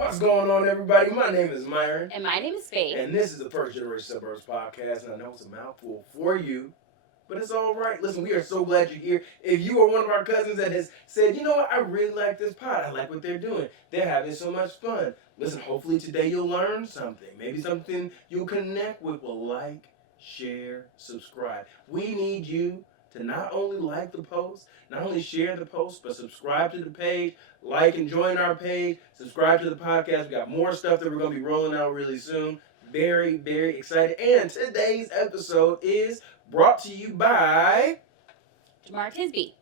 What's going on, everybody? My name is Myron. And my name is Faith. And this is the First Generation Suburbs podcast. And I know it's a mouthful for you, but it's all right. Listen, we are so glad you're here. If you are one of our cousins that has said, you know what, I really like this pod. I like what they're doing. They're having so much fun. Listen, hopefully today you'll learn something. Maybe something you'll connect with. Well, like, share, subscribe. We need you to not only like the post, not only share the post, but subscribe to the page, like and join our page, subscribe to the podcast. We got more stuff that we're going to be rolling out really soon. Very, very excited. And today's episode is brought to you by Jemar Tisby.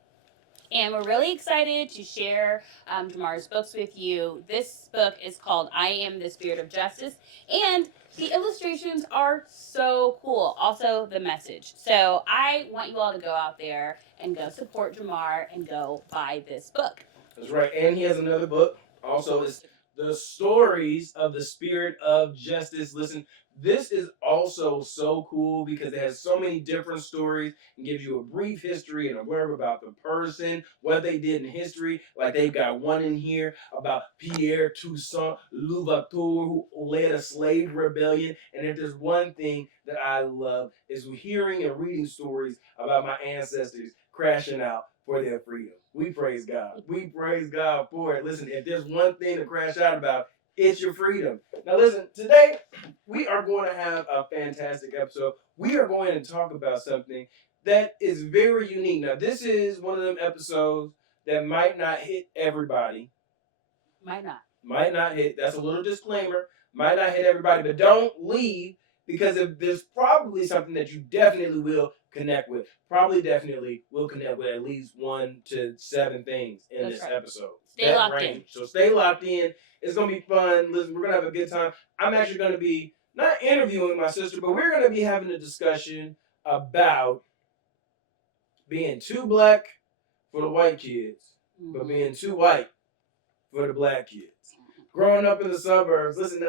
And we're really excited to share Jamar's books with you. This book is called I Am the Spirit of Justice. And the illustrations are so cool. Also, the message. So I want you all to go out there and go support Jemar and go buy this book. That's right. And he has another book. Also, it's The Stories of the Spirit of Justice. Listen, this is also so cool because it has so many different stories and gives you a brief history and a blurb about the person, what they did in history. Like they've got one in here about Pierre Toussaint Louverture, who led a slave rebellion. And if there's one thing that I love is hearing and reading stories about my ancestors crashing out for their freedom. We praise God. We praise God for it. Listen, if there's one thing to crash out about, it's your freedom. Now listen, today we are going to have a fantastic episode. We are going to talk about something that is very unique. Now this is one of them episodes that might not hit everybody. Might not. Might not hit. That's a little disclaimer. Might not hit everybody, but don't leave because if there's probably something that you definitely will connect with. Probably definitely will connect with at least 1 to 7 things in this episode. Stay locked in. So stay locked in. It's going to be fun. Listen, we're going to have a good time. I'm actually going to be not interviewing my sister, but we're going to be having a discussion about being too black for the white kids, but being too white for the black kids. Growing up in the suburbs, listen,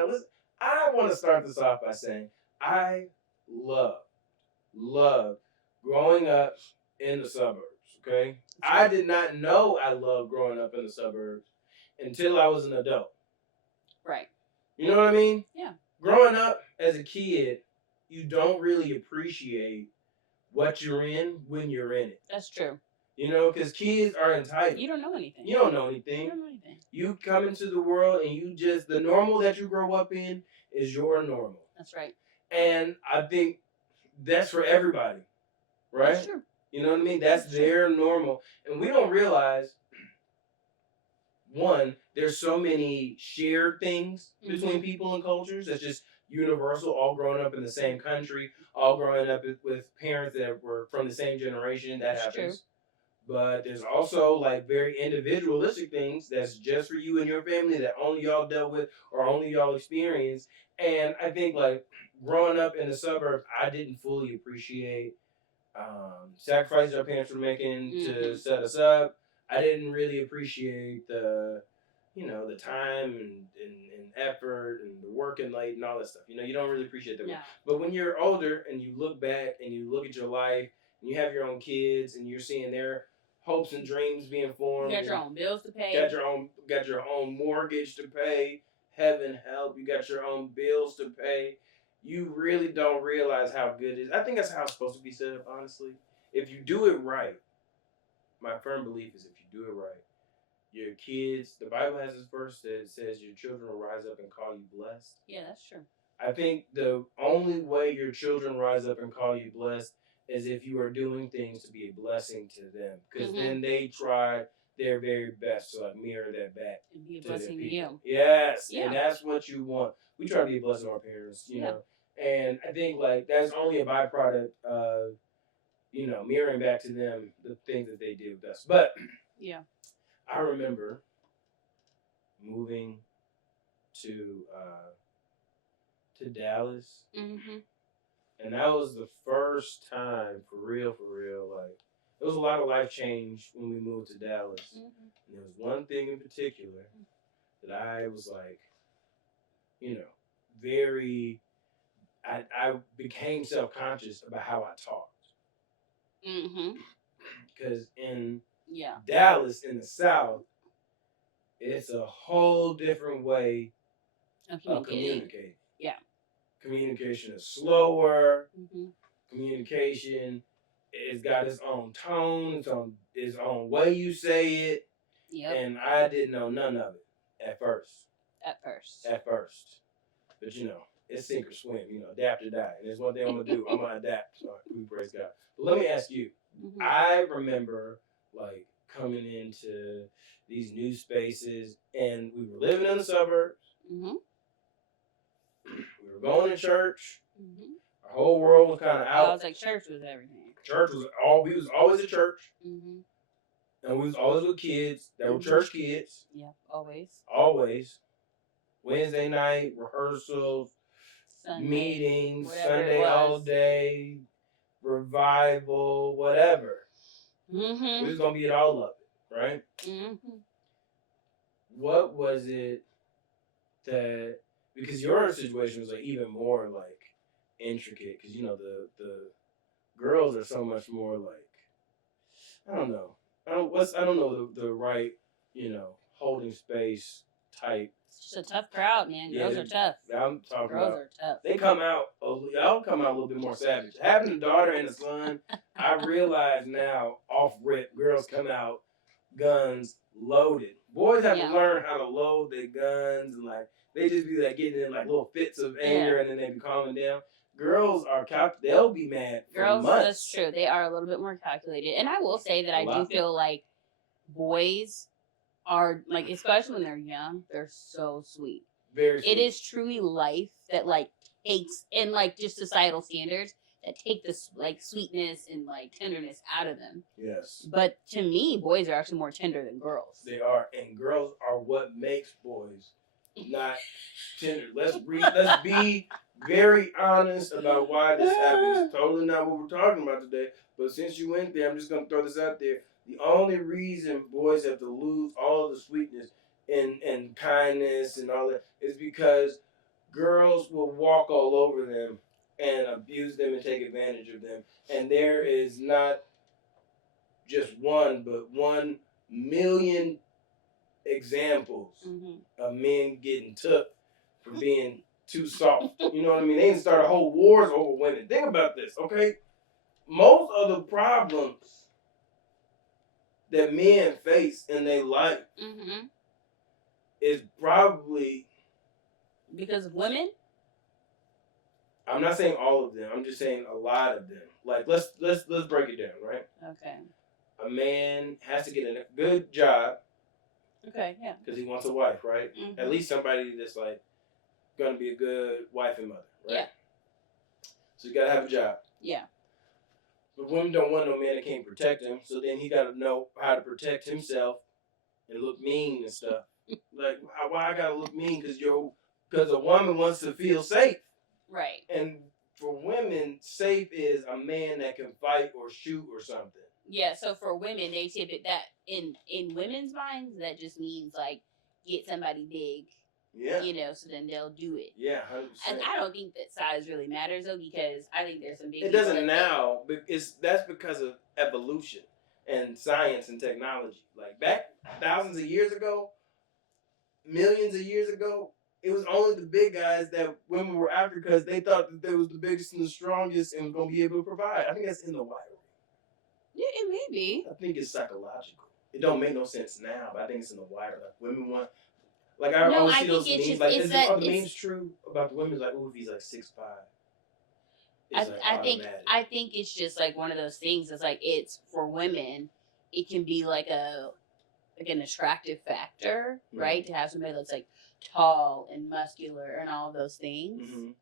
I want to start this off by saying I love growing up in the suburbs, okay? I did not know I loved growing up in the suburbs until I was an adult. Right. You know what I mean? Yeah. Growing up as a kid, you don't really appreciate what you're in when you're in it. That's true. You know, because kids are entitled. You don't know anything. You don't know anything. You come into the world and you just, the normal that you grow up in is your normal. That's right. And I think that's for everybody, right? That's true. You know what I mean? That's their normal. And we don't realize, one, there's so many shared things between people and cultures that's just universal, all growing up in the same country, all growing up with parents that were from the same generation. That happens. True. But there's also like very individualistic things that's just for you and your family that only y'all dealt with or only y'all experienced. And I think like growing up in the suburbs, I didn't fully appreciate sacrifices our parents were making to set us up. I didn't really appreciate the time and effort and the working late and all that stuff. You don't really appreciate that. Yeah. But when you're older and you look back and you look at your life and you have your own kids and you're seeing their hopes and dreams being formed. You got your own bills to pay. Got your own mortgage to pay. Heaven help. You got your own bills to pay. You really don't realize how good it is. I think that's how it's supposed to be set up, honestly. If you do it right, my firm belief is if you do it right, your kids, the Bible has this verse that says your children will rise up and call you blessed. Yeah, that's true. I think the only way your children rise up and call you blessed is if you are doing things to be a blessing to them. Because then they try their very best to like mirror that back. And be a blessing to you. Yes. Yeah. And that's what you want. We try to be a blessing to our parents, you know. And I think like that's only a byproduct of, mirroring back to them the things that they did with us. But yeah, I remember moving to Dallas. And that was the first time, for real, like, there was a lot of life change when we moved to Dallas. And there was one thing in particular that I was like, I became self-conscious about how I talked. Because in Dallas, in the South, it's a whole different way of communicating. Yeah. Communication is slower. Mm-hmm. Communication it's got its own tone, its own way you say it. Yep. And I didn't know none of it at first. At first. But it's sink or swim, adapt or die. And there's one thing I'm gonna do. I'm gonna adapt. So we praise God. But let me ask you. Mm-hmm. I remember like coming into these new spaces and we were living in the suburbs. Mm-hmm. We were going to church. Mm-hmm. Our whole world was kind of out. I was like, church was everything. Church was we was always at church. Mm-hmm. And we was always with kids that were church kids. Yeah, always. Always. Wednesday night, rehearsals, Sunday, meetings, Sunday all day, revival, whatever. Mm-hmm. We was going to get all of it, right? Mm-hmm. What was it that, because your situation was like even more like intricate, because the girls are so much more like, I don't know. I don't know the right, holding space type. It's just a tough crowd, man. Girls are tough. I'm talking Girls about. are tough. They come out. Y'all come out a little bit more savage. Having a daughter and a son, I realize now off rip, girls come out guns loaded. Boys have to learn how to load their guns and like they just be like getting in like little fits of anger and then they be calming down. Girls are they'll be mad for months. That's true. They are a little bit more calculated. And I will say that I do feel like boys are like, especially when they're young, they're so sweet. Very sweet. It is truly life that like takes and like just societal standards that take this like sweetness and like tenderness out of them. Yes. But to me, boys are actually more tender than girls. They are, and girls are what makes boys not tender. Let's be very honest about why this happens. Totally not what we're talking about today. But since you went there, I'm just gonna throw this out there. The only reason boys have to lose all of the sweetness and kindness and all that is because girls will walk all over them and abuse them and take advantage of them. And there is not just one, but 1,000,000 examples of men getting took for being too soft. You know what I mean? They didn't start a whole wars over women. Think about this, okay? Most of the problems that men face in their life is probably because of women. I'm not saying all of them. I'm just saying a lot of them. Like let's break it down, right? Okay. A man has to get a good job. Okay, yeah. Because he wants a wife, right? Mm-hmm. At least somebody that's like gonna be a good wife and mother, right? Yeah. So you gotta have a job. Yeah. But women don't want no man that can't protect him. So then he gotta know how to protect himself and look mean and stuff. Like why I gotta look mean? Because a woman wants to feel safe. Right. And for women, safe is a man that can fight or shoot or something. Yeah, so for women, they tip it that in women's minds, that just means like get somebody big. Yeah. So then they'll do it. Yeah, 100%. And I don't think that size really matters though, because I think there's some big. It doesn't now, but that's because of evolution and science and technology. Like back thousands of years ago, millions of years ago, it was only the big guys that women were after because they thought that they was the biggest and the strongest and gonna be able to provide. I think that's in the wiring. Yeah, it may be. I think it's psychological. It don't make no sense now, but I think it's in the wire. Like women want, like I always see those memes. Like, are the memes true about the women? Like, oh, if he's like 6'5". I think it's just like one of those things. It's like it's for women. It can be like an attractive factor, right? To have somebody that's like tall and muscular and all of those things. Mm-hmm.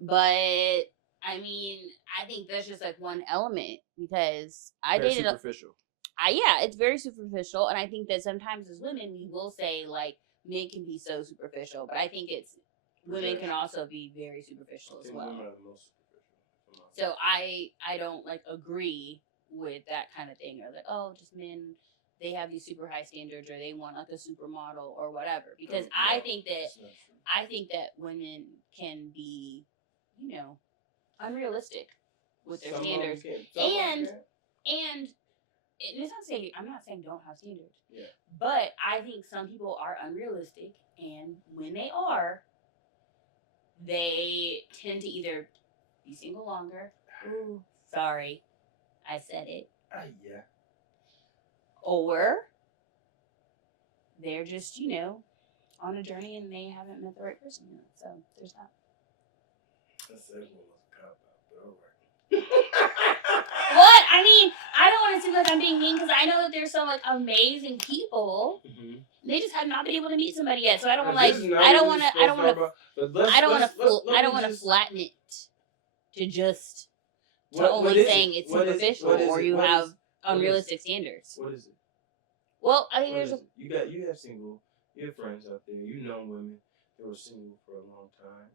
But I mean, I think that's just like one element because superficial. It's very superficial, and I think that sometimes as women we will say like men can be so superficial, but I think it's women can also be very superficial as well. Women are the most superficial. So I don't like agree with that kind of thing, or like, oh, just men, they have these super high standards, or they want like a supermodel or whatever. Because I think that women can be, unrealistic with their standards, and I'm not saying don't have standards, but I think some people are unrealistic, and when they are, they tend to either be single longer. Ooh, sorry, I said it. Yeah. Or they're just, on a journey and they haven't met the right person yet. So there's that. That second one was a cop out, but all right. What? I mean, I don't want to seem like I'm being mean because I know that there's some like amazing people. Mm-hmm. They just have not been able to meet somebody yet. So I don't want This is not I don't what want we're to I don't supposed to want talk to about, but I don't want to just- flatten it to just to what only is saying it? it's What is it? superficial What is or it? you What have is- unrealistic standards. What is it? Well, I think What there's is it? You have single, you have friends out there, you know women that were single for a long time,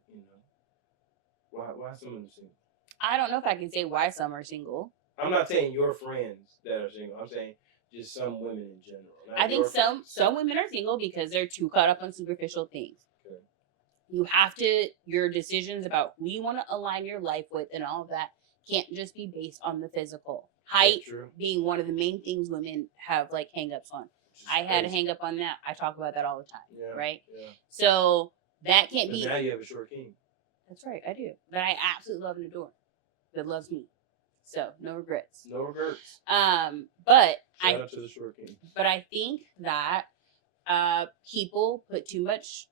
Why some of them single? I don't know if I can say why some are single. I'm not saying your friends that are single. I'm saying just some women in general. I think some women are single because they're too caught up on superficial things. Okay. You have your decisions about who you want to align your life with and all of that can't just be based on the physical. Height being one of the main things women have like hang-ups on. I had a hang-up on that. I talk about that all the time, right? Yeah. So that can't be... Now you have a short king. That's right, I do. That I absolutely love and adore. That loves me. So, no regrets. No regrets. But Shout out to the short king. But I think that people put too much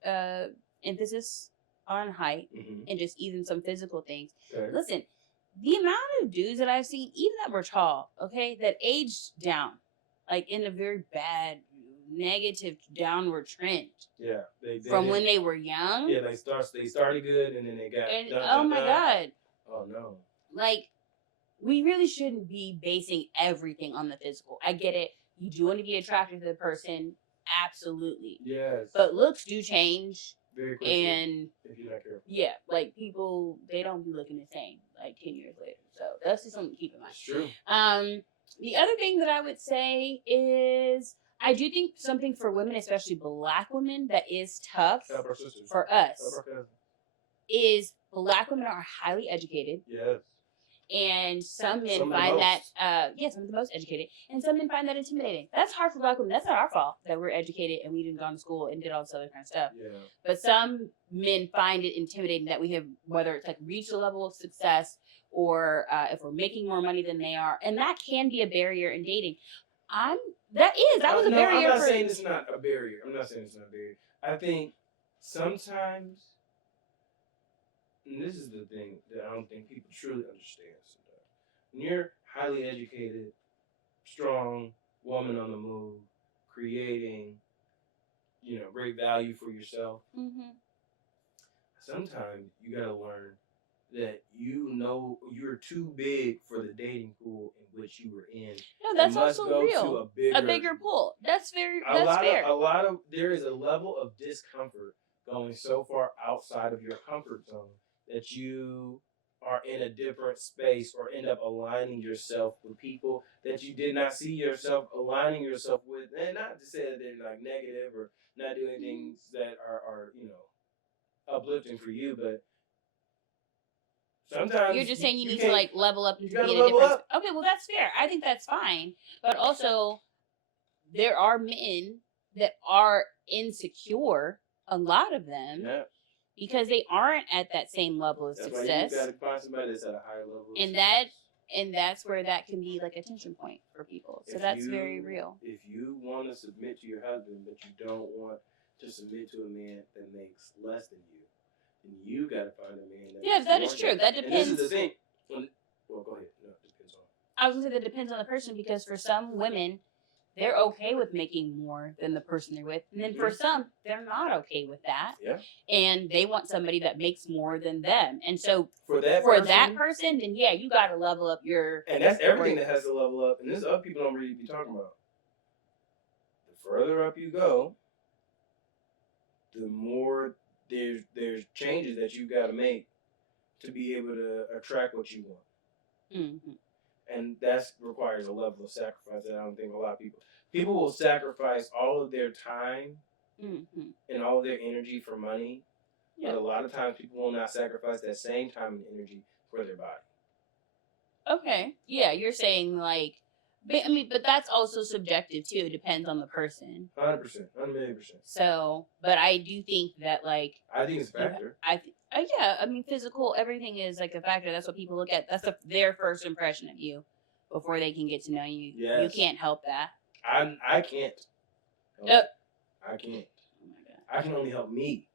emphasis on height and just even some physical things. Okay. Listen, the amount of dudes that I've seen, even that were tall, okay, that aged down, like in a very bad, negative downward trend. Yeah, from when they were young. Yeah, they started good and then they got. Oh my God. Oh no. Like, we really shouldn't be basing everything on the physical. I get it. You do want to be attracted to the person, absolutely. Yes. But looks do change. Very quickly. And if you're not careful. Yeah, like people, they don't be looking the same like 10 years later. So that's just something to keep in mind. It's true. The other thing that I would say is I do think something for women, especially Black women, that is tough for us is Black women are highly educated. Yes. And some men find that, some of the most educated, and some men find that intimidating. That's hard for Black women. That's not our fault that we're educated and we didn't go to school and did all this other kind of stuff. Yeah. But some men find it intimidating that we have, whether it's like reached a level of success or if we're making more money than they are. And that can be a barrier in dating. That was a barrier. I'm not saying it's not a barrier. I think sometimes, and this is the thing that I don't think people truly understand sometimes. When you're highly educated, strong woman on the move, creating, great value for yourself, sometimes you gotta learn that you're too big for the dating pool in which you were in. No, that's also real. A bigger pool. That's fair. There is a level of discomfort going so far outside of your comfort zone that you are in a different space or end up aligning yourself with people that you did not see yourself aligning yourself with. And not to say that they're like negative or not doing things that are uplifting for you, but sometimes you're just saying you need to like level up and be in a level different. up. Okay, well that's fair. I think that's fine. But also, there are men that are insecure. A lot of them. Yeah. Because they aren't at that same level of success. That's why you gotta find somebody that's at a higher level. And that's where that can be like a tension point for people. So that's very real. If you want to submit to your husband, but you don't want to submit to a man that makes less than you, then you gotta find a man that. Yeah, that is true. That depends. And this is the thing. Well, go ahead. No, it depends on. I was gonna say that depends on the person because for some women, they're okay with making more than the person they're with. And then for some, they're not okay with that. Yeah. And they want somebody that makes more than them. And so for that person, then yeah, you got to level up your... And that's everything that has to level up. And this is other people don't really be talking about. The further up you go, the more there's changes that you got to make to be able to attract what you want. Mm-hmm. And that requires a level of sacrifice that I don't think a lot of people will sacrifice all of their time and all of their energy for money. Yeah. But a lot of times people will not sacrifice that same time and energy for their body. Okay. Yeah, you're saying like But that's also subjective too. It depends on the person. 100%, 100%. So, but I do think that I think it's a factor. yeah, I mean, physical, everything is like a factor. That's what people look at. That's their first impression of you before they can get to know you. Yes. You can't help that. I can't. Yep. I can't. Oh my God. I can only help me.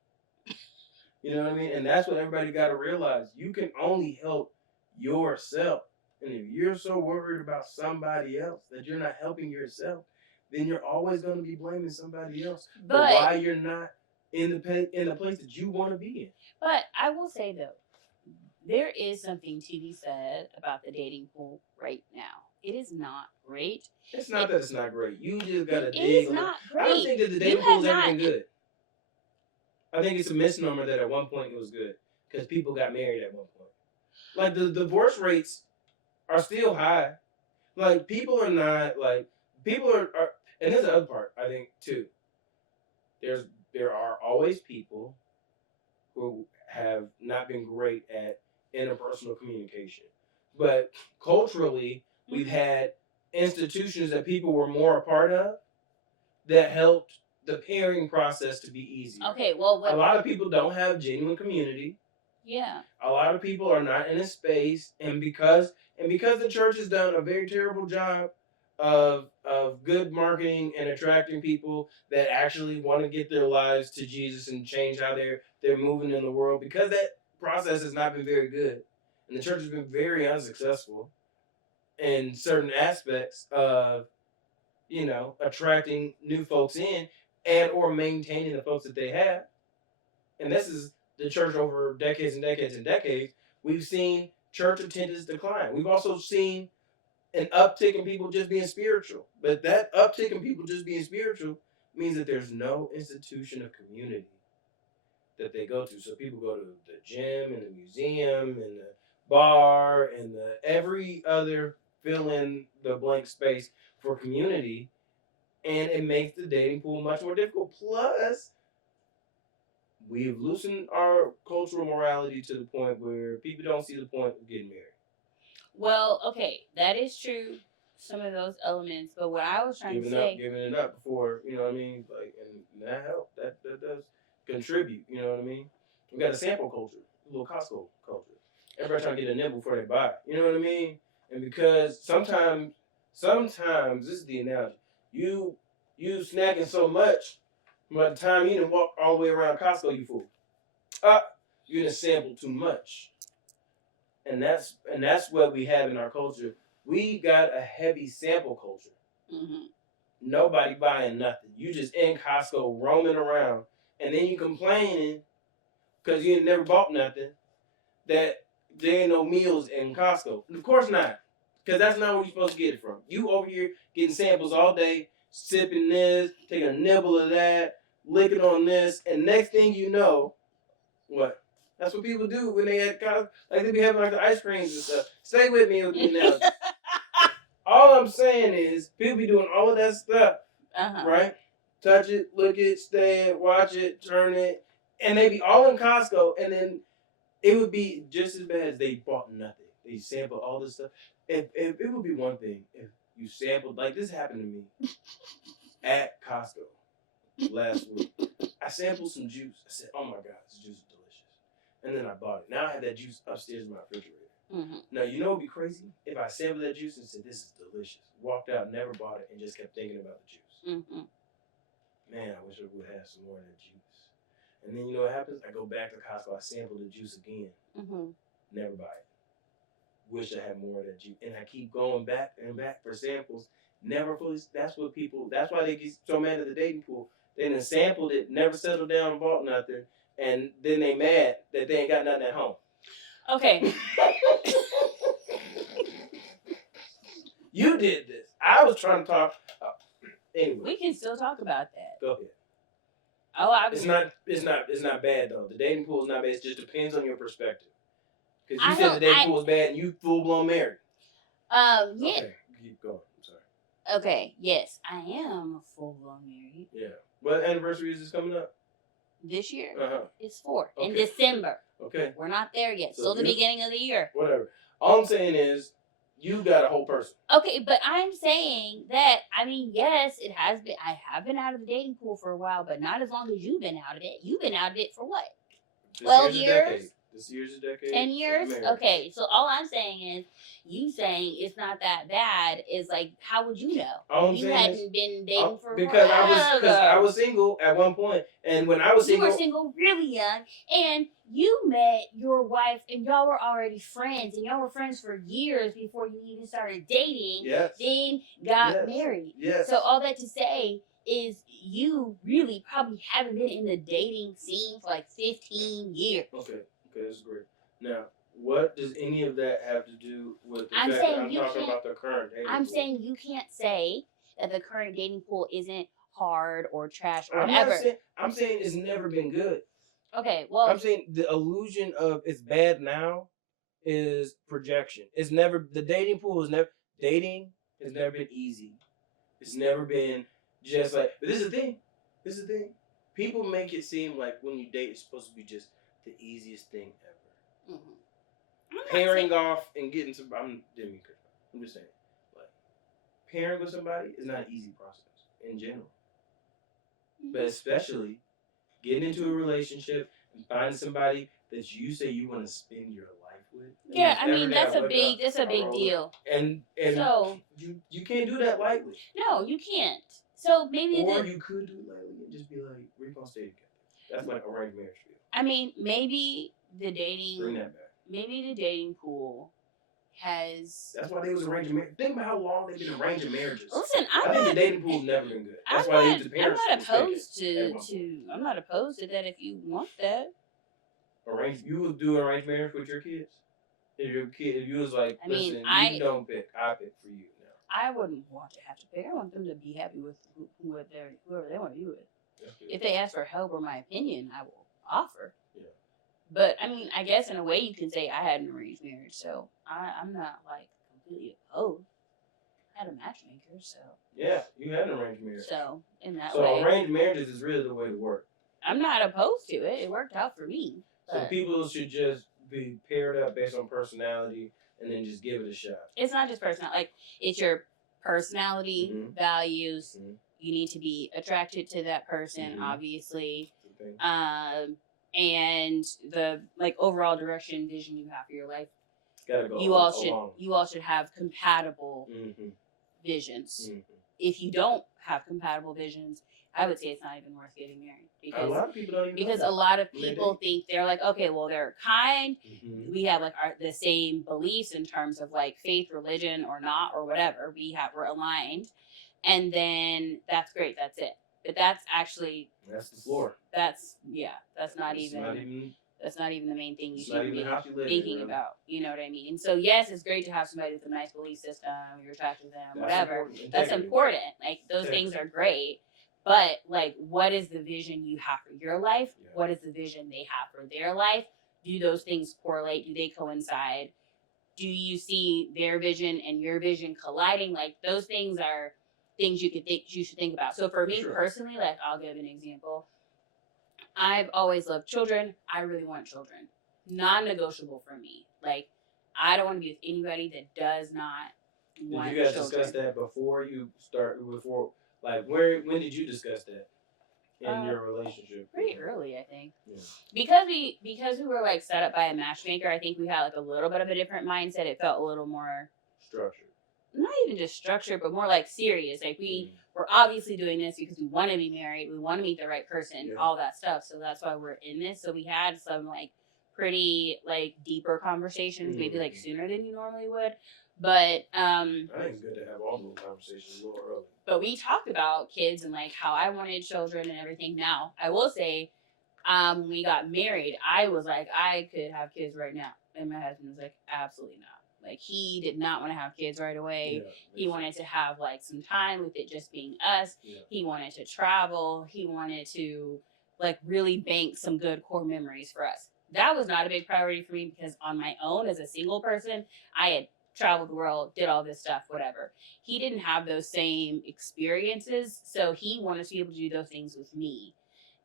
You know what I mean? And that's what everybody got to realize. You can only help yourself. And if you're so worried about somebody else that you're not helping yourself, then you're always going to be blaming somebody else for why you're not in the place that you want to be in. But I will say though, there is something to be said about the dating pool right now. It is not great. It's not that it's not great. You just got to dig. It's not great. I don't think that the dating pool has ever been good. I think it's a misnomer that at one point it was good because people got married at one point. Like the divorce rates are still high. Like people are not like people are and there's the other part I think too. There are always people who have not been great at interpersonal communication, but culturally we've had institutions that people were more a part of that helped the pairing process to be easier. Okay, well, a lot of people don't have genuine community. Yeah. A lot of people are not in a space, and because the church has done a very terrible job of good marketing and attracting people that actually want to get their lives to Jesus and change how they're moving in the world, because that process has not been very good, and the church has been very unsuccessful in certain aspects of attracting new folks in and or maintaining the folks that they have. And this is the church over decades and decades and decades. We've seen church attendance decline. We've also seen an uptick in people just being spiritual. But that uptick in people just being spiritual means that there's no institution of community that they go to. So people go to the gym and the museum and the bar and the every other fill in the blank space for community, and it makes the dating pool much more difficult. Plus, we've loosened our cultural morality to the point where people don't see the point of getting married. Well, okay, that is true. Some of those elements, but what I was trying to say, giving it up before, you know what I mean, like, and that helps. That does contribute. You know what I mean. We got a sample culture, a little Costco culture. Everybody trying to get a nibble before they buy it. You know what I mean? And because sometimes this is the analogy. You snacking so much, by the time you didn't walk all the way around Costco, you fool. You didn't sample too much. And that's what we have in our culture. We got a heavy sample culture. Mm-hmm. Nobody buying nothing. You just in Costco roaming around, and then you complaining because you ain't never bought nothing that there ain't no meals in Costco. Of course not, because that's not where you're supposed to get it from. You over here getting samples all day, sipping this, taking a nibble of that, licking on this, and next thing you know, what? That's what people do when they at Costco. Like they be having like the ice creams and stuff. Stay with me with the analogy. All I'm saying is people be doing all of that stuff, right? Touch it, look it, stay it, watch it, turn it, and they be all in Costco, and then it would be just as bad as they bought nothing. They sample all this stuff. If it would be one thing if you sampled, like this happened to me at Costco last week. I sampled some juice. I said, "Oh my God, this juice is delicious," and then I bought it. Now I have that juice upstairs in my refrigerator. Mm-hmm. Now, you know what would be crazy? If I sampled that juice and said, "This is delicious," walked out, never bought it, and just kept thinking about the juice. Mm-hmm. Man, I wish I would have some more of that juice. And then you know what happens? I go back to Costco, I sample the juice again. Mm-hmm. Never buy it. Wish I had more of that juice. And I keep going back and back for samples. Never fully, that's why they get so mad at the dating pool. They done sampled it, never settled down and bought nothing, and then they mad that they ain't got nothing at home. Okay. You did this. I was trying to talk. Anyway. We can still talk about that. Go ahead. Oh, it's not bad though. The dating pool is not bad. It just depends on your perspective. Because you said the dating pool is bad and you full blown married. Yeah. Okay, keep going. I'm sorry. Okay. Yes, I am full blown married. Yeah. What anniversary is this coming up? This year. Uh-huh. It's 4 in December. Okay. We're not there yet. Still the beginning of the year. Whatever. All I'm saying is You got a whole person. Okay, but I'm saying that, I mean, yes, it has been, I have been out of the dating pool for a while, but not as long as you've been out of it. You've been out of it for what? 12 years? This year's a decade. 10 years? Okay, so all I'm saying is, you saying it's not that bad is like, how would you know? All I'm You saying hadn't is, been dating for because I forever. was single at one point, and when I was You single, were single really young, and you met your wife, and y'all were already friends, and y'all were friends for years before you even started dating. Yes. Then got Yes. married. Yes. So all that to say is, you really probably haven't been in the dating scene for like 15 years. Okay, that's great. Now, what does any of that have to do with the I'm fact saying that I'm you talking can't- about the current dating I'm pool? saying you can't say that the current dating pool isn't hard or trash or I'm whatever. not saying, I'm saying it's never been good. Okay, well, I'm saying the illusion of it's bad now is projection. It's never, the dating pool is never, dating has never been easy. It's never been just like, but this is the thing. This is the thing. People make it seem like when you date, it's supposed to be just the easiest thing ever. Pairing off and getting to, I'm just saying, like, pairing with somebody is not an easy process in general. But especially getting into a relationship and finding somebody that you say you want to spend your life with. Yeah, I mean that's a big deal. And so you can't do that lightly. No, you can't. So maybe or you could do it lightly and just be like, we're gonna stay together. That's like arranged marriage for you. I mean, maybe the dating, bring that back. Maybe the dating pool has. That's why they was arranging marriage. Think about how long they've been arranging marriages. Listen, I think the dating pool's never been good. That's why they used the parents. I'm not opposed to. I'm not opposed to that if you want that. You would do arranged marriage with your kids. If you was like, listen, you don't pick, I pick for you now. I wouldn't want to have to pick. I want them to be happy with whoever they want to be with. If they ask for help or my opinion, I will offer. Yeah. But I mean, I guess in a way you can say I had an arranged marriage, so I'm not like completely opposed. I had a matchmaker, so. Yeah, you had an arranged marriage. So in that way. So arranged marriages is really the way to work. I'm not opposed to it. It worked out for me. So people should just be paired up based on personality and then just give it a shot. It's not just personality. Like, it's your personality, values. You need to be attracted to that person, obviously. And the like overall direction, vision you have for your life. Gotta go you all should have compatible visions. If you don't have compatible visions, I would say it's not even worth getting married. Because a lot of people don't even because a lot of people think they're like, okay, well, they're kind. We have like the same beliefs in terms of like faith, religion, or not, or whatever. We're aligned, and then that's great. That's it. But that's the floor. That's not even the main thing you should be thinking about. You know what I mean? And so yes, it's great to have somebody with a nice belief system. You're attracted to them, whatever. That's important. Like those things are great. But like, what is the vision you have for your life? Yeah. What is the vision they have for their life? Do those things correlate? Do they coincide? Do you see their vision and your vision colliding? Like those things are things you should think about. So for me personally, like I'll give an example. I've always loved children. I really want children. Non-negotiable for me. Like I don't want to be with anybody that does not want children. Did you guys discuss that before you start? Like, when did you discuss that in your relationship? Pretty early, I think. Yeah. Because we were like set up by a matchmaker. I think we had like a little bit of a different mindset. It felt a little more structured. Not even just structured, but more like serious. Like we're obviously doing this because we want to be married. We want to meet the right person. All that stuff. So that's why we're in this. So we had some like pretty like deeper conversations, maybe like sooner than you normally would. But I think it's good to have all those conversations a little early. But we talked about kids and like how I wanted children and everything. Now I will say, when we got married, I was like, I could have kids right now, and my husband was like, absolutely not. Like he did not want to have kids right away. Yeah, he wanted to have like some time with it just being us. Yeah. He wanted to travel. He wanted to like really bank some good core memories for us. That was not a big priority for me because on my own as a single person, I had traveled the world, did all this stuff, whatever. He didn't have those same experiences, so he wanted to be able to do those things with me.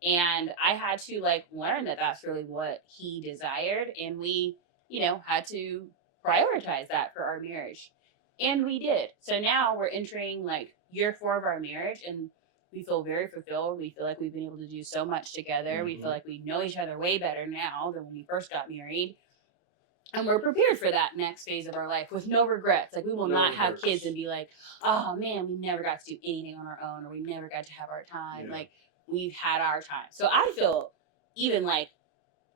And I had to like learn that that's really what he desired, and we, had to prioritize that for our marriage. And we did. So now we're entering like year 4 of our marriage, and we feel very fulfilled. We feel like we've been able to do so much together. We feel like we know each other way better now than when we first got married. And we're prepared for that next phase of our life with no regrets. Like, we will not have kids and be like, oh man, we never got to do anything on our own, or we never got to have our time. Like, we've had our time. So I feel even like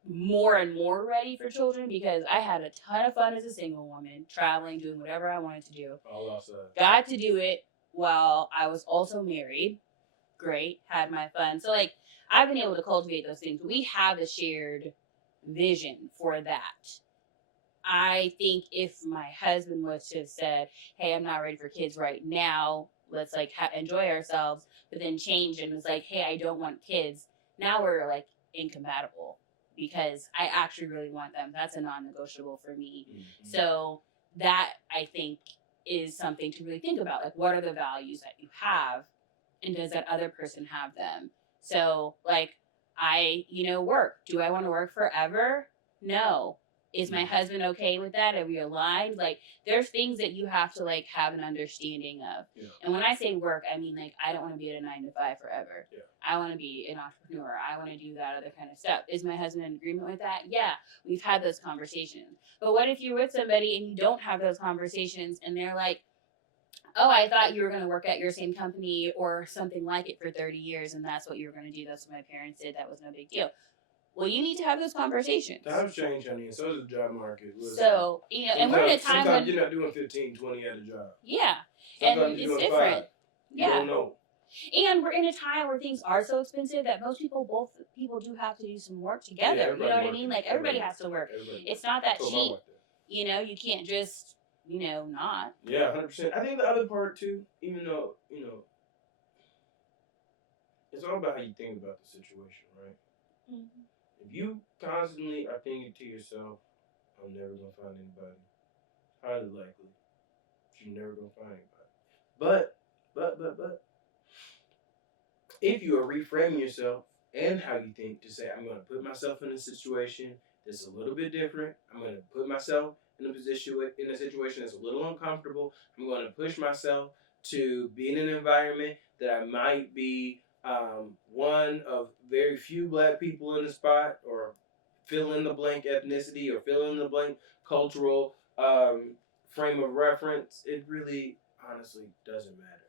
more and more ready for children, because I had a ton of fun as a single woman, traveling, doing whatever I wanted to do. All outside. Got to do it while I was also married. Great, had my fun. So like, I've been able to cultivate those things. We have a shared vision for that. I think if my husband was to have said, "Hey, I'm not ready for kids right now. Let's like enjoy ourselves," but then change and was like, "Hey, I don't want kids." Now we're like incompatible, because I actually really want them. That's a non-negotiable for me. Mm-hmm. So that, I think, is something to really think about. Like, what are the values that you have, and does that other person have them? So like, I, work. Do I want to work forever? No. Is my husband okay with that? Are we aligned? Like, there's things that you have to like have an understanding of. Yeah. And when I say work, I mean like, I don't want to be at a 9 to 5 forever. Yeah. I want to be an entrepreneur. I want to do that other kind of stuff. Is my husband in agreement with that? Yeah, we've had those conversations. But what if you're with somebody and you don't have those conversations, and they're like, "Oh, I thought you were going to work at your same company or something like it for 30 years, and that's what you were going to do. That's what my parents did. That was no big deal." Well, you need to have those conversations. Times change, honey, and so does the job market. Listen. So, and we're in a time sometimes you're not doing 15, 20 at a job. Yeah. Sometimes and you're it's doing different. 5. You don't know. And we're in a time where things are so expensive that both people do have to do some work together. Yeah, you know what I mean? Like, everybody has to work. It's not that cheap. You can't just, not. Yeah, 100%. I think the other part, too, even though, it's all about how you think about the situation, right? Mm-hmm. If you constantly are thinking to yourself, "I'm never going to find anybody," highly likely you're never going to find anybody. But, if you are reframing yourself and how you think to say, "I'm going to put myself in a situation that's a little bit different. I'm going to put myself in a situation that's a little uncomfortable. I'm going to push myself to be in an environment that I might be one of very few black people in the spot, or fill in the blank ethnicity, or fill in the blank cultural frame of reference." It really, honestly, doesn't matter.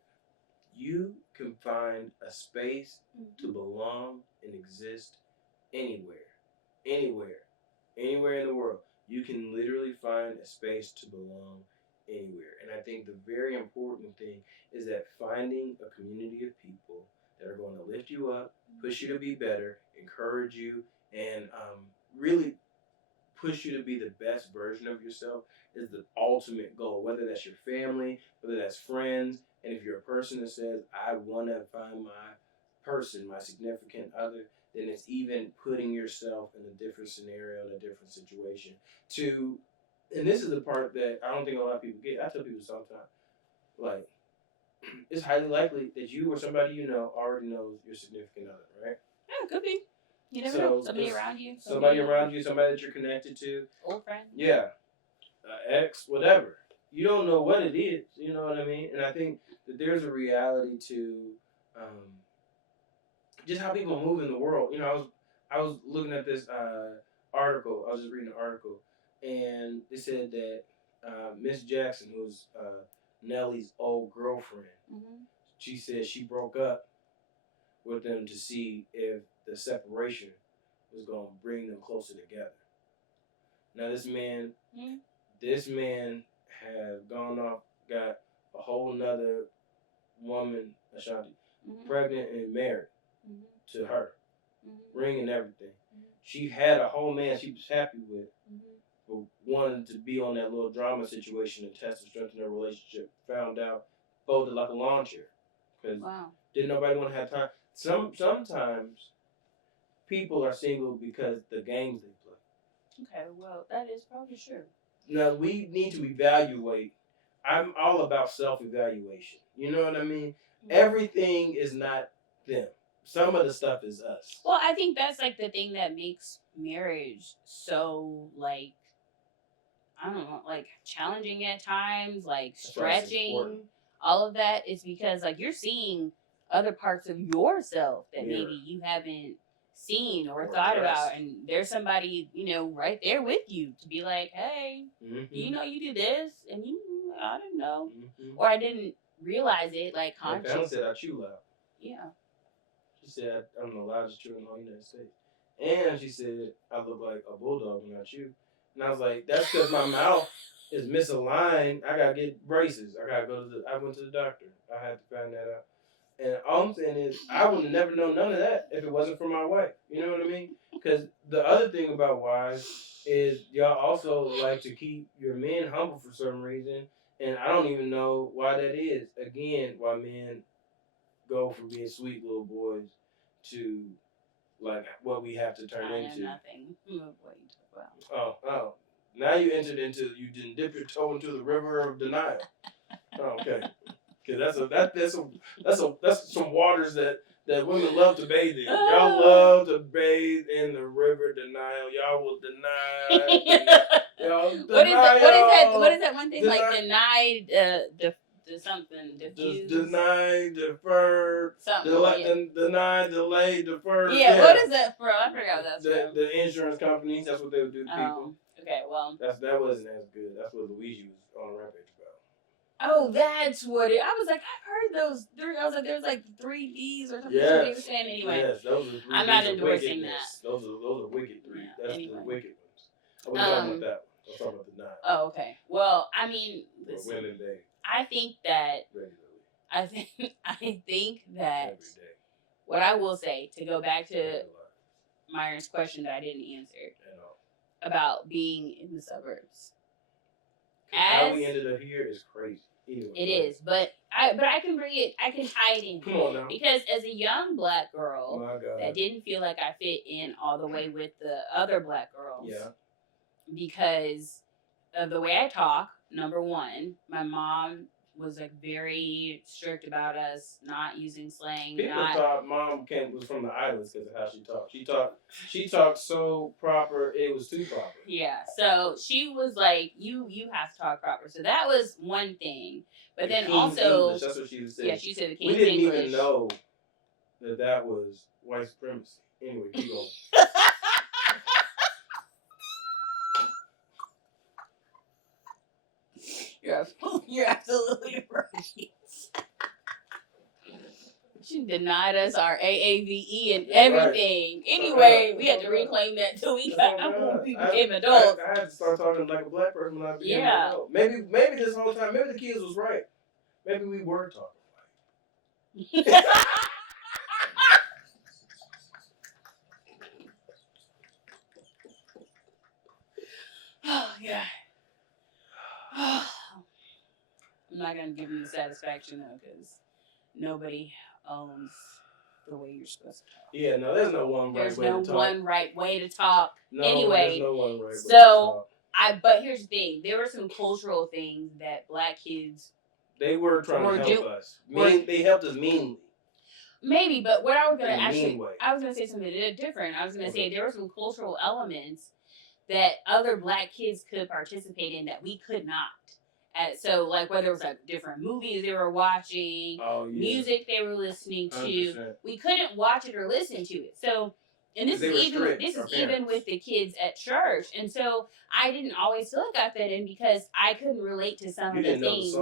You can find a space to belong and exist anywhere in the world. You can literally find a space to belong anywhere. And I think the very important thing is that finding a community of people that are going to lift you up, push you to be better, encourage you, and really push you to be the best version of yourself is the ultimate goal. Whether that's your family, whether that's friends, and if you're a person that says, "I want to find my person, my significant other," then it's even putting yourself in a different scenario, in a different situation. And this is the part that I don't think a lot of people get. I tell people sometimes, like, it's highly likely that you or somebody you know already knows your significant other, right? Yeah, it could be. You never know. Somebody around you. Somebody around you, somebody that you're connected to. Old friend. Yeah. Ex, whatever. You don't know what it is. You know what I mean? And I think that there's a reality to just how people move in the world. I was looking at this article. I was just reading an article, and they said that Miss Jackson, who's Nelly's old girlfriend, she said she broke up with them to see if the separation was going to bring them closer together. Now this man had gone off, got a whole nother woman, Ashanti, pregnant and married to her, ring and everything. She had a whole man she was happy with, but wanted to be on that little drama situation and test and strengthen their relationship. Found out, folded like a lawn chair, because didn't nobody want to have time. Sometimes people are single because the games they play. Okay, well, that is probably true. Now, we need to evaluate. I'm all about self-evaluation. You know what I mean? Everything is not them. Some of the stuff is us. Well, I think that's like the thing that makes marriage so, like, I don't know, like challenging at times, like That's why it's stretching, important. all of that is because like you're seeing other parts of yourself that Mirror. maybe you haven't seen or Or thought addressed. about, and there's somebody, you know, right there with you to be like, hey, you know, you did this, and I didn't know, or I didn't realize it, like My parents conscious. said I chew loud. Yeah. She said I'm the loudest chewer in the whole United States. And she said I look like a bulldog when I chew. And I was like, that's because my mouth is misaligned. I gotta get braces. I went to the doctor. I had to find that out. And all I'm saying is, I would have never known none of that if it wasn't for my wife. You know what I mean? Because the other thing about wives is y'all also like to keep your men humble for some reason. And I don't even know why that is. Again, why men go from being sweet little boys to like what we have to turn I know into. nothing. What you talk about? Oh. Now you entered into, you didn't dip your toe into the river of denial. Oh, okay. Because that's some waters that women love to bathe in. Y'all love to bathe in the river denial. Y'all will deny. Y'all deny. What is that one thing like denied? Something diffused. Deny, defer, deny, delay, defer. Yeah, what is that from? I forgot what that's from. The insurance companies. That's what they would do to people. Okay, well. That wasn't as good. That's what Luigi was on a rampage about. Oh, that's what it. I was like, I've heard those three. I was like, there's like 3Ds or something. Yes. What he was saying anyway. Yes, those are 3 I'm not endorsing that. Those are wicked 3. Yeah, That's anyway. the wicked ones. I wasn't talking about that one. I was talking about the 9. Oh, okay. Well, I mean, listen, women day. I think that Regularly. I think that Every day. what I will say, to go back to Myron's question that I didn't answer about being in the suburbs. How we ended up here is crazy. Anyway, it is, but I can bring it. I can tie it in. Come on now. Because as a young black girl My God. that didn't feel like I fit in all the way with the other black girls. Yeah. Because of the way I talk. Number one, my mom was like very strict about us not using slang. People thought mom was from the islands because of how she talked. She talked so proper, it was too proper. Yeah, so she was like, you have to talk proper. So that was one thing. But then King's also, English, that's what she was saying. Yeah, she said the King's English. We didn't English. even know that was white supremacy. Anyway, keep going. You're absolutely right. She denied us our AAVE and everything. Right. Anyway, we had to reclaim that till we became adults. I had to start talking like a black person when I became an adult. Maybe this whole time, maybe the kids was right. Maybe we were talking white. Oh, yeah. I'm not going to give you the satisfaction, though, because nobody owns the way you're supposed to talk. Yeah, no, there's no one right way to talk. There's no one right way to talk. No, anyway, there's no one right way to talk. But here's the thing. There were some cultural things that black kids... They were trying to help us. They helped us meanly. Maybe, but what I was going to actually... I was going to say something different. I was going to say there were some cultural elements that other black kids could participate in that we could not. So, like, whether it was like different movies they were watching, music they were listening to, 100%. We couldn't watch it or listen to it. So, and this is even with the kids at church. And so, I didn't always feel like I fit in because I couldn't relate to some of the things.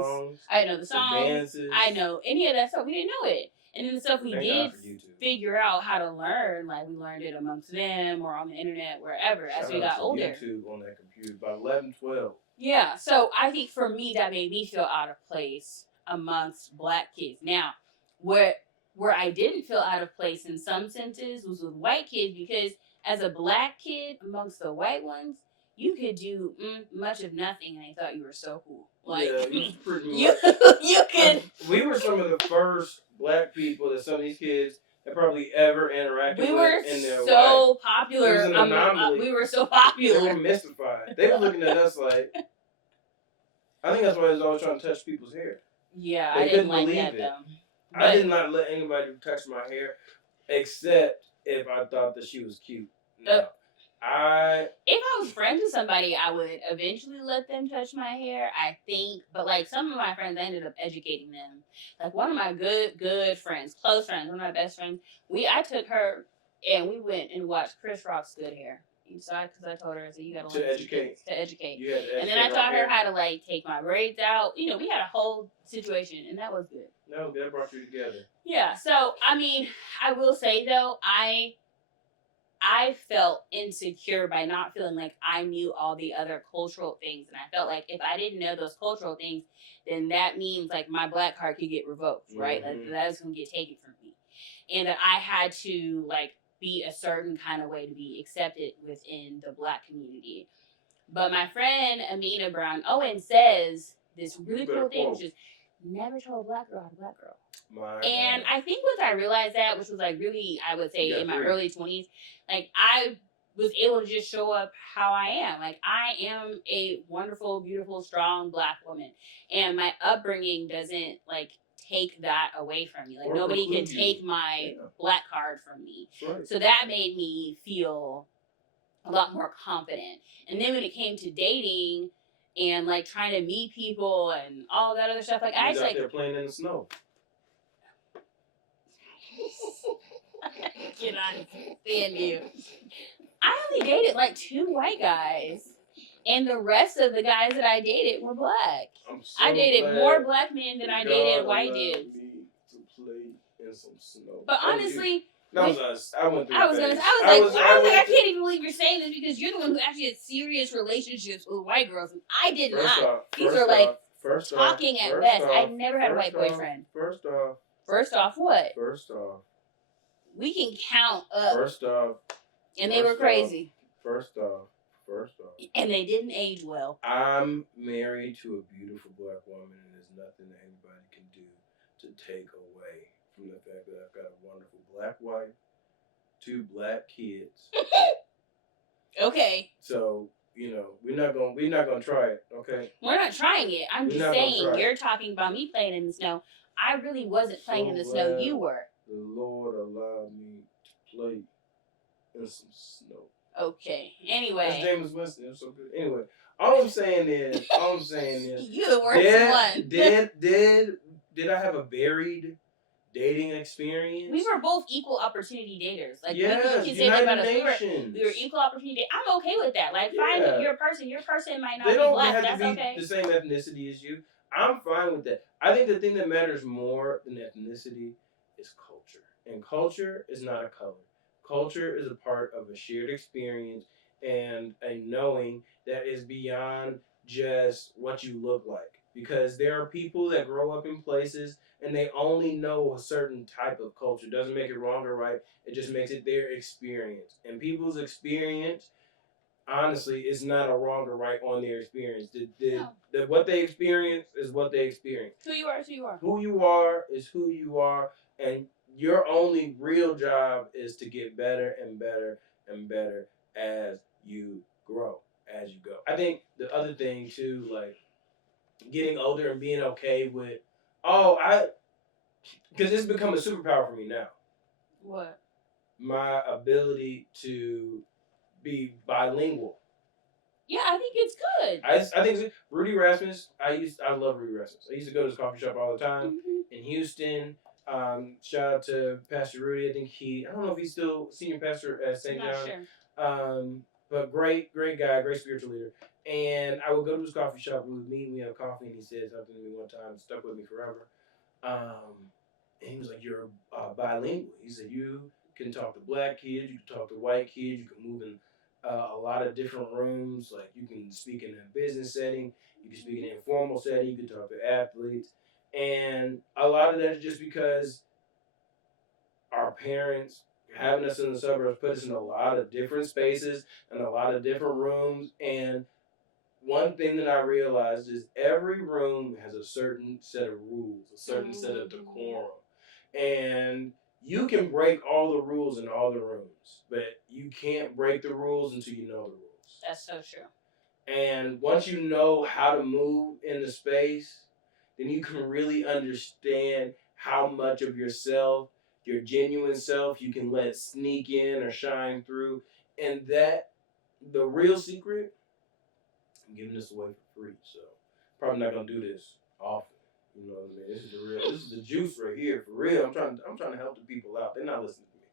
I didn't know the songs. The dances. I know any of that stuff. We didn't know it. And then the stuff we did figure out how to learn, like we learned it amongst them or on the internet, wherever, as we got older. YouTube on that computer by 11, 12. Yeah, so I think for me that made me feel out of place amongst black kids. Now, where I didn't feel out of place in some senses was with white kids, because as a black kid amongst the white ones, you could do much of nothing and they thought you were so cool. Like, yeah, pretty much. You could. We were some of the first black people that some of these kids had probably ever interacted with in their life. So popular. It was an anomaly. We were so popular. They were mystified. They were looking at us like, I think that's why they was always trying to touch people's hair. Yeah, I didn't like that though. I did not let anybody touch my hair except if I thought that she was cute. No. If I was friends with somebody, I would eventually let them touch my hair, I think. But like some of my friends, I ended up educating them. Like one of my good friends, close friends, one of my best friends, I took her and we went and watched Chris Rock's Good Hair. So because I told her, so you gotta learn to educate. to educate. You had to educate. And then I taught her how to like take my braids out. You know, we had a whole situation, and that was good. No, that brought you together. Yeah. So I mean, I will say though, I felt insecure by not feeling like I knew all the other cultural things. And I felt like if I didn't know those cultural things, then that means like my black card could get revoked, right? Mm-hmm. Like that was going to get taken from me. And that I had to like be a certain kind of way to be accepted within the black community. But my friend Amina Brown Owen says this really cool thing, which is never told a black girl how to black girl. And I think once I realized that, which was like really, I would say in my early 20s, like I was able to just show up how I am. Like I am a wonderful, beautiful, strong black woman. And my upbringing doesn't like take that away from me. Like nobody can take my black card from me. Right. So that made me feel a lot more confident. And then when it came to dating and like trying to meet people and all that other stuff, like I just like they're playing in the snow. I cannot stand you. I only dated like 2 white guys, and the rest of the guys that I dated were black. I dated more black men than I dated white dudes. Me to play in some snow. But honestly, that was us. I went through. I was like, I can't even believe you're saying this because you're the one who actually had serious relationships with white girls, and I did not. These are like talking at best. I never had a white boyfriend. First off, what? First off, we can count up. First off, and they were crazy. First off. And they didn't age well. I'm married to a beautiful black woman, and there's nothing that anybody can do to take away from the fact that I've got a wonderful black wife, 2 black kids. Okay. So, you know, we're not gonna try it, okay? We're not trying it. I'm just saying you're talking about me playing in the snow. I really wasn't playing in the snow. You were. The Lord allowed me to play in some snow. Okay. Anyway. That's James Winston. It was so good. Anyway, all I'm saying is, you're the worst one. Did I have a varied dating experience? We were both equal opportunity daters. Like yes, we can say that about us. We were equal opportunity. I'm okay with that. Like find your person. Your person might not be black. They don't have to be the same ethnicity as you. I'm fine with that. I think the thing that matters more than ethnicity is culture. And culture is not a color. Culture is a part of a shared experience and a knowing that is beyond just what you look like. Because there are people that grow up in places and they only know a certain type of culture. It doesn't make it wrong or right. It just makes it their experience. And people's experience, honestly, is not a wrong or right on their experience. What they experience is what they experience. Who you are is who you are. Who you are is who you are. And your only real job is to get better and better and better as you grow, as you go. I think the other thing too, like getting older and being okay with, because it's become a superpower for me now. What? My ability to be bilingual. Yeah, I think it's good. I think Rudy Rasmus. I love Rudy Rasmus. I used to go to his coffee shop all the time in Houston. Shout out to Pastor Rudy. I don't know if he's still senior pastor at St. John. Sure. But great guy, great spiritual leader. And I would go to his coffee shop. We would meet, and we have coffee, and he said something to me one time, stuck with me forever. And he was like, "You're bilingual." He said, "You can talk to black kids, you can talk to white kids, you can move in a lot of different rooms. Like you can speak in a business setting, you can speak in an informal setting, you can talk to athletes." And a lot of that is just because our parents having us in the suburbs put us in a lot of different spaces and a lot of different rooms. And one thing that I realized is every room has a certain set of rules, a certain set of decorum. And you can break all the rules in all the rooms, but you can't break the rules until you know the rules. That's so true. And once you know how to move in the space, then you can really understand how much of yourself, your genuine self, you can let sneak in or shine through. And that the real secret, I'm giving this away for free, so probably not gonna do this often. You know what I mean? This is the real. This is the juice right here for real. I'm trying to help the people out. They're not listening to me.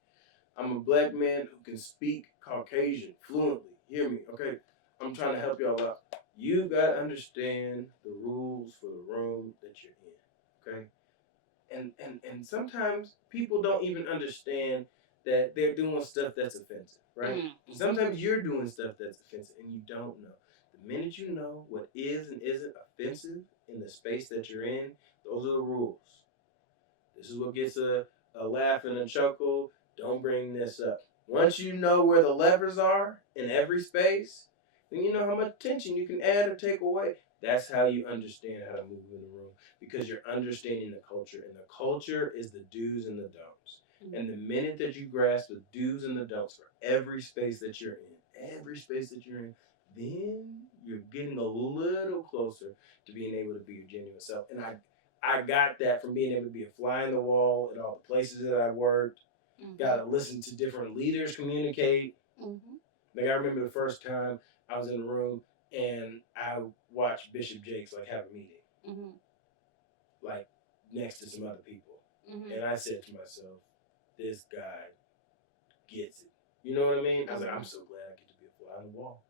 I'm a black man who can speak Caucasian fluently. Hear me, okay? I'm trying to help y'all out. You gotta understand the rules for the room that you're in, okay? And sometimes people don't even understand that they're doing stuff that's offensive, right? And sometimes you're doing stuff that's offensive and you don't know. The minute you know what is and isn't offensive in the space that you're in, those are the rules. This is what gets a laugh and a chuckle. Don't bring this up. Once you know where the levers are in every space, then you know how much tension you can add or take away. That's how you understand how to move in the room, because you're understanding the culture, and the culture is the do's and the don'ts. And the minute that you grasp the do's and the don'ts for every space that you're in, then you're getting a little closer to being able to be your genuine self. And I got that from being able to be a fly in the wall at all the places that I worked. Got to listen to different leaders communicate. Like I remember the first time I was in a room and I watched Bishop Jakes like have a meeting, like next to some other people, and I said to myself, "This guy gets it." You know what I mean? I was like, "I'm so glad I get to be a fly on the wall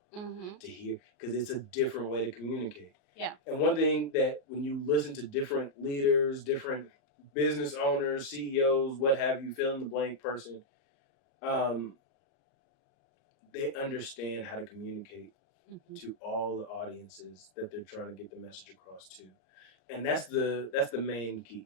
to hear, because it's a different way to communicate." Yeah. And one thing that when you listen to different leaders, different business owners, CEOs, what have you, fill in the blank person, they understand how to communicate to all the audiences that they're trying to get the message across to. And that's the main key.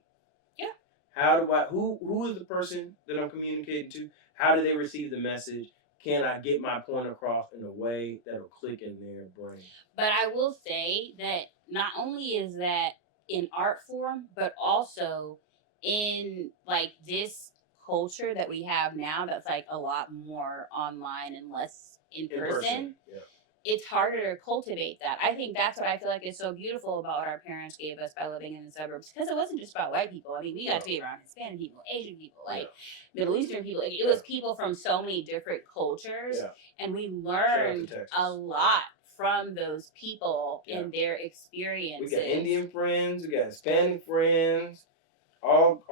Yeah. How do I who is the person that I'm communicating to? How do they receive the message? Can I get my point across in a way that'll click in their brain? But I will say that not only is that in art form, but also in like this culture that we have now that's like a lot more online and less in person. Yeah. It's harder to cultivate that. I think that's what I feel like is so beautiful about what our parents gave us by living in the suburbs, because it wasn't just about white people. I mean, we got to be around Hispanic people, Asian people, like Middle Eastern people. Like, it was people from so many different cultures, and we learned a lot from those people and their experiences. We got Indian friends, we got Hispanic friends, all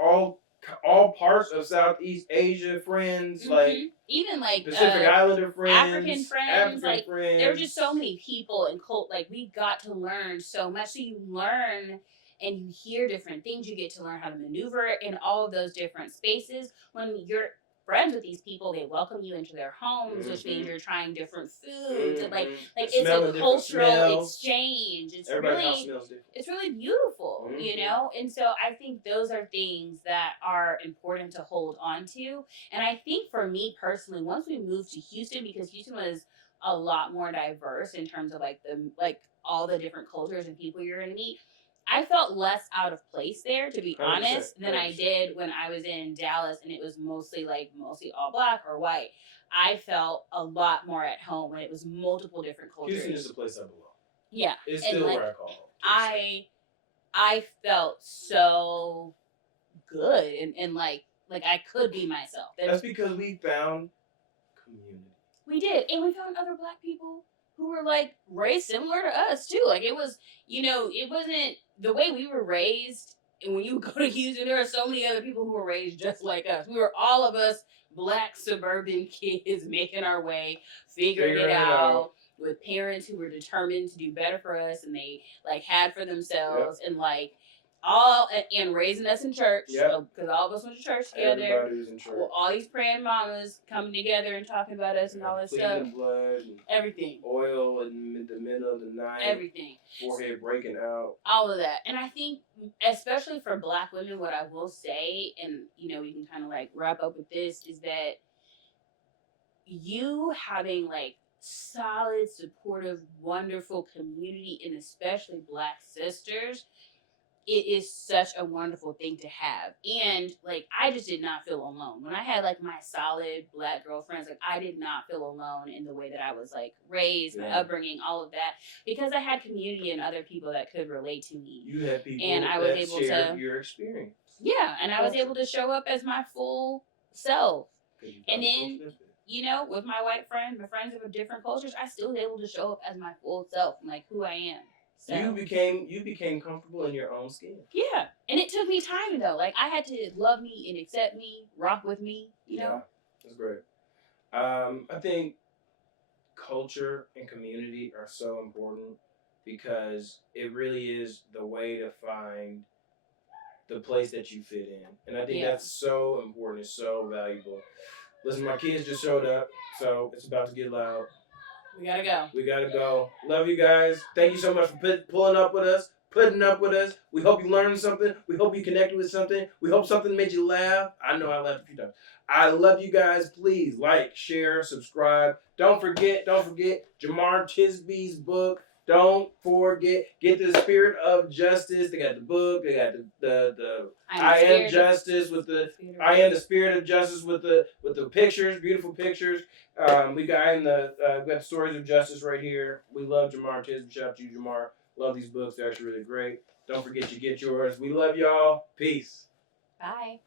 parts of Southeast Asia friends, like even like Pacific Islander friends, African friends. There were just so many people and like we got to learn so much. So you learn and you hear different things. You get to learn how to maneuver in all of those different spaces. When you're friends with these people, they welcome you into their homes, which means you're trying different foods and like it's a cultural exchange. It's really beautiful, you know. And so I think those are things that are important to hold on to. And I think for me personally, once we moved to Houston, because Houston was a lot more diverse in terms of like all the different cultures and people you're gonna meet, I felt less out of place there, to be honest, than I did when I was in Dallas and it was mostly all black or white. I felt a lot more at home when it was multiple different cultures. Houston is the place I belong. Yeah. It's still where I call home. I felt so good and like I could be myself. That's because we found community. We did. And we found other black people who were like raised similar to us too. Like it was, you know, it wasn't the way we were raised. And when you go to Houston, there are so many other people who were raised just like us. We were all of us black suburban kids making our way, figuring it out with parents who were determined to do better for us, and they like had for themselves and like all and raising us in church, because all of us went to church together. Everybody was in church. All these praying mamas coming together and talking about us and all that stuff. Blood, everything. Oil in the middle of the night. Everything. Forehead breaking out. All of that. And I think, especially for black women, what I will say, and you know, we can kind of like wrap up with this, is that you having like solid, supportive, wonderful community, and especially black sisters, it is such a wonderful thing to have. And like, I just did not feel alone when I had like my solid black girlfriends. Like, I did not feel alone in the way that I was like raised, my upbringing, all of that, because I had community and other people that could relate to me. You had people and I was that able shared your experience. Yeah, and I was able to show up as my full self. And then you know, with my white friends, my friends of different cultures, I still was able to show up as my full self, and like who I am. So You became comfortable in your own skin. yeah, and it took me time though. Like I had to love me and accept me, rock with me. You know. That's great. I think culture and community are so important because it really is the way to find the place that you fit in. And I think that's so important. It's so valuable. Listen, my kids just showed up, so it's about to get loud. We gotta go. We gotta go. Love you guys. Thank you so much for pulling up with us, putting up with us. We hope you learned something. We hope you connected with something. We hope something made you laugh. I know I laughed a few times. I love you guys. Please like, share, subscribe. Don't forget, Jemar Tisby's book. Don't forget, get the Spirit of Justice. They got the book. They got the I Am Justice with the I Am the Spirit of Justice with the pictures, beautiful pictures. We got the Stories of Justice right here. We love Jemar Tisby. Shout out to you, Jemar. Love these books. They're actually really great. Don't forget you get yours. We love y'all. Peace. Bye.